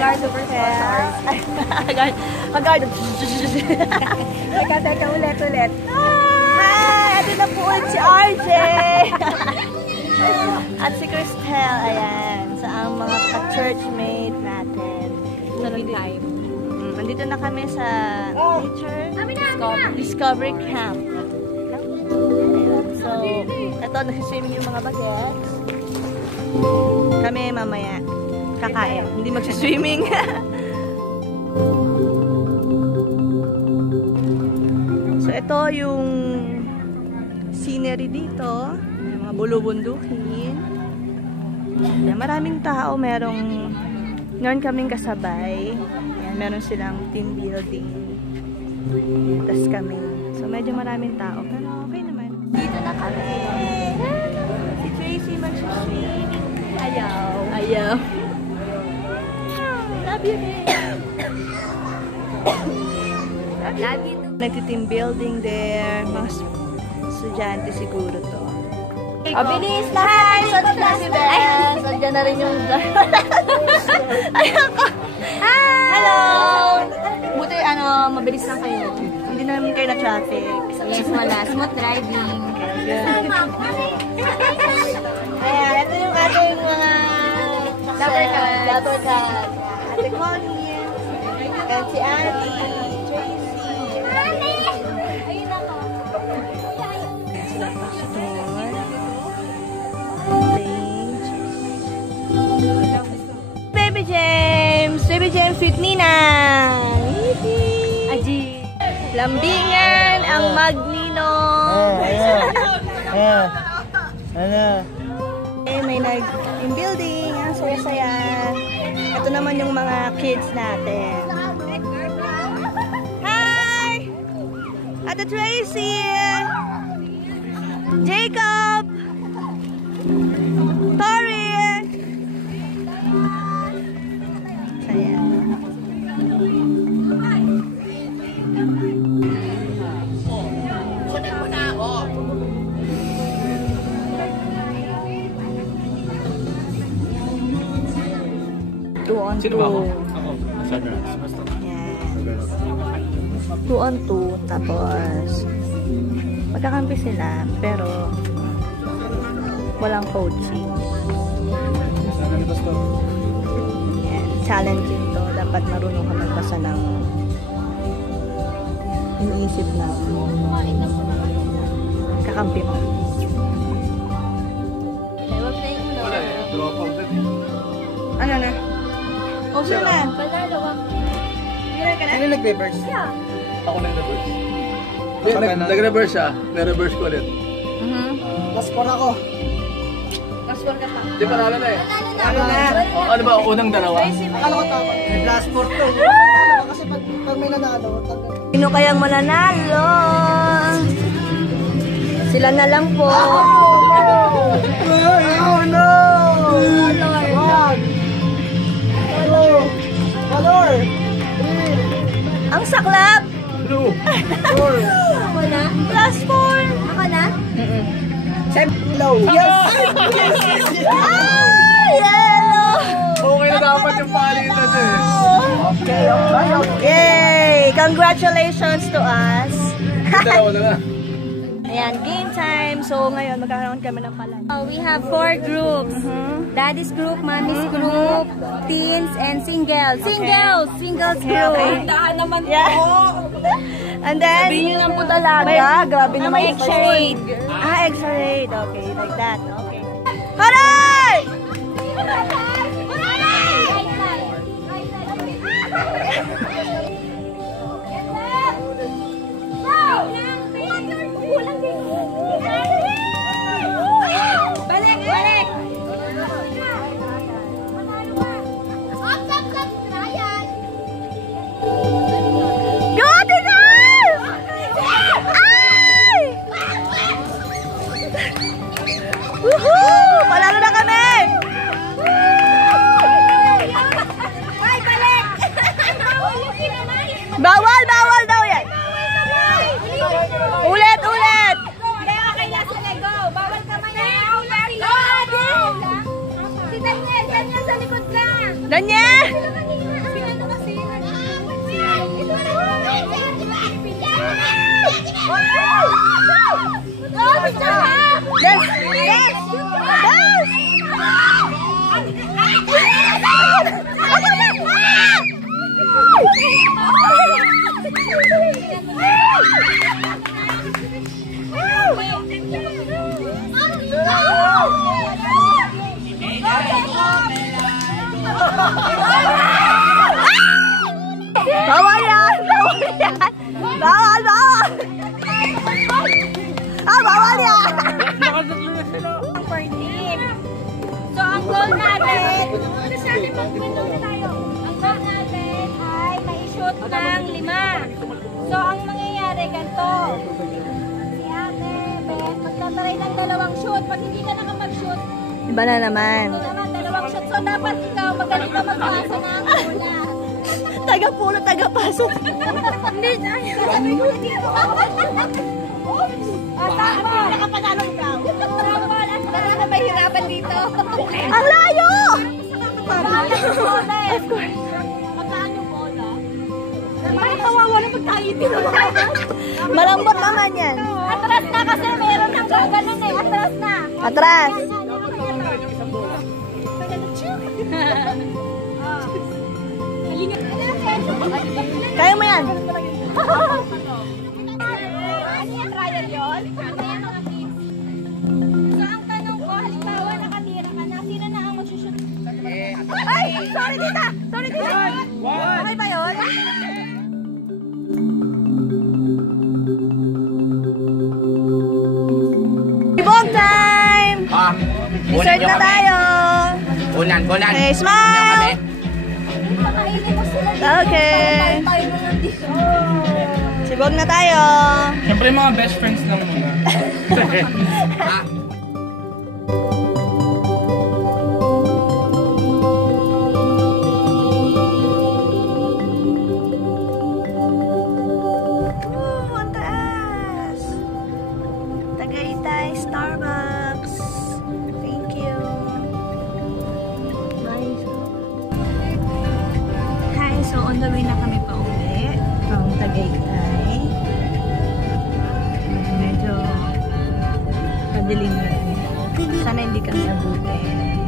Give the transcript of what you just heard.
Haggard over here. Haggard. Teka, ulit. Hi! Ito na po ulit si RJ. At si Cristel, ayan. Sa ang mga ka-churchmate natin. Nandito na kami sa Nature Discovery Camp. So, ito, nagsiswimming yung mga bagets. Kami mamaya kakain. Hindi magsiswimming. So, ito yung scenery dito. May mga bulubundukin. Maraming tao. Meron kaming kasabay. Ayan, meron silang team building. Tapos kami. So, medyo maraming tao. Pero okay naman. Dito na kami. Si Tracy magsiswimming. Ayaw. Love you, Love you too. Nagti-team building there. Mga estudyante siguro to. Bilis na! Hi! Saan na si Beth? Nandiyan na rin yung... Ayoko! Hi! Hello! Buti, mabilis lang kayo. Hindi naman kayo na traffic. Yes, wala. Smooth driving. Ayan, ito yung ating mga... Dapper cat. Ate Connie. And si Annie. Tracy. Ayun ako. Sila pastor. Baby James with Ninang. Aji. Lambingan ang magninong. May nag-team building. Ang saya-saya. Ito naman yung mga kids natin. Hi! Ate Tracy! Jacob! Tori! Saya. Sino ba ako? Ako. Yan. 2-on-2. Tapos, magkakampi sila. Pero, walang coaching. Yan. Challenging to. Dapat marunong ka magbasa ng iniisip na kakampi mo. Ano na? Oh, saan na? Winner ka na? Sino nag-reverse? Yeah. Ako nag-reverse. Nag-reverse siya. Nag-reverse ko ulit. Last 4 ako. Last 4 ka pa. Di pa nalo na eh. Ano na? Ano ba? Unang dalawa? Akala ko tama. May last 4 to. Kasi pag may nanalo, sino kayang mananalo? Sila na lang po. Oh no! Color! Ang saklap! Blue! Ako na? Plus 4! Ako na? Yellow! Yes! Ah! Yellow! Okay na dapat yung palitan eh. Yay! Congratulations to us! Dalawa na na. Ayan, game time. So, ngayon, magkakaroon kami ng pala. We have 4 groups. Daddy's group, Mommy's group, teens, and singles. Singles group. Dahan naman po. And then, sabihin nyo lang po talaga. Grabe naman yung X-raid. X-raid. Okay, like that. Okay. Haray! Balik! Go, Tigol! Ay! Woohoo! Panalo na kami! Bawal daw yan! Ulit! Hindi, okay na sila. Go! Bawal kamay na. Si Daniel sa likod ka. Daniel! Bawal yan! Bawal yan! Bawal! Bawal! Bawal yan! So, ang goal natin, ang goal natin ay ma-shoot ng 5. So, ang mangyayari ganito. Si Ate, Beth, magtataray ng 2 shoot. Pag hindi ka nakapag-shoot, Iba na naman. ito naman, 2 shoot. So, dapat ikaw magaling ka magpasa ng bola. Taga-pulo, taga-pasok. Hindi, sabi ko dito. Tama. Nakapanalo ikaw. Tama na mahirapan dito. Ang layo! Magkaan yung bola eh. Of course. Magkaan yung bola. Parang kawawa na pagkayitin. Malambot naman yan. Atras na kasi meron ng gaganon eh. Atras na. Atras. Kaya mo yan. Ano yung trial yun? So ang tanong ko, halimbawa nakatira ka na, sino na ang magsushoot? Ay! Sorry, tita! Sorry, tita! Okay ba yun? Ibog time! Dessert na tayo! Bulan. Okay, smile! Pakainin mo sila dito. Okay. Tayo na lang dito. Sibog na tayo! Siyempre mga best friends lang muna. Ang taas! Tagaytay Starbucks. Thank you. Nice. Hi, so on the way na kami pa uwi from Tagaytay. Medyo padilim na. Sana hindi kami abutin.